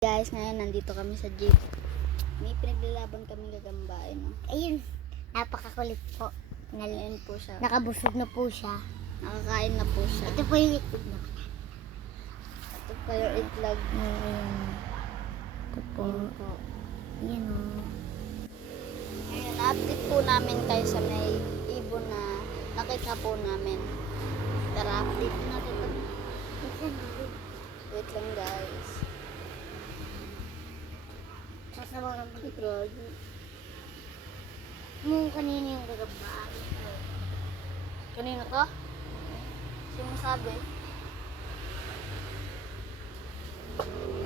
Guys, ngayon nandito kami sa jeep. May pinaglalaban kami gagambain. No? Ayun, napakakulit po. Ayan po siya. Nakabusog na po siya. Nakakain na po siya. Ito po yung itlog na. Ito pa yung itlog. Ito po. Ayan po. Yan o. Ngayon, update po namin kayo sa may ibon na nakita po namin. Tara, update natin. Wait lang guys. Sasabaw ng balik. Grabe. Mo kanina yung gagabaan. Kanino to? Sino sabi?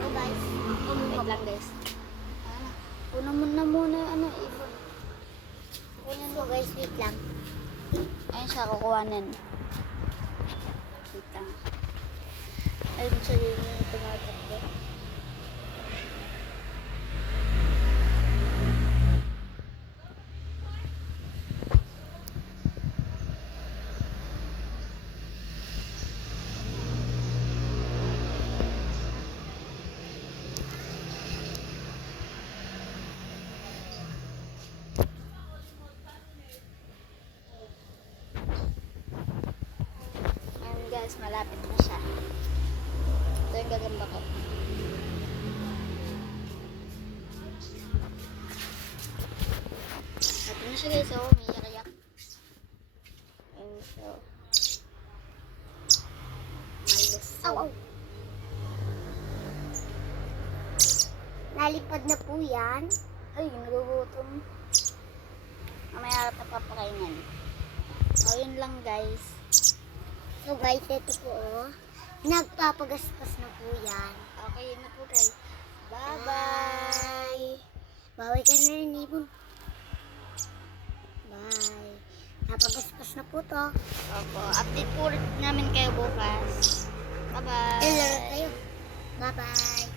Oh guys. Wait lang guys. Ano? Puno mo na muna yung ano, ibon. Kunin So guys, wait lang. Ayun siya, kukuhanin. Wait lang. Ayun siya yung tumatakbo. Ayan guys, malapit na siya. Ito yung gagamba ko. Ito na siya guys, oh, may yak-yak. Ayan siya. Malusog. Aw, aw. Nalipad na po yan. Ay, nagugutom. Mamaya ata papakainin. O, yun lang guys. So guys, ito po oh. Nagpapagaspas na po yan. Okay, yun na po guys. Bye-bye! Bye! Bawal ka na rin, ibon. Bye! Napagaspas na po to. Opo, update po namin kayo bukas. Bye-bye! Laro kayo. Bye-bye!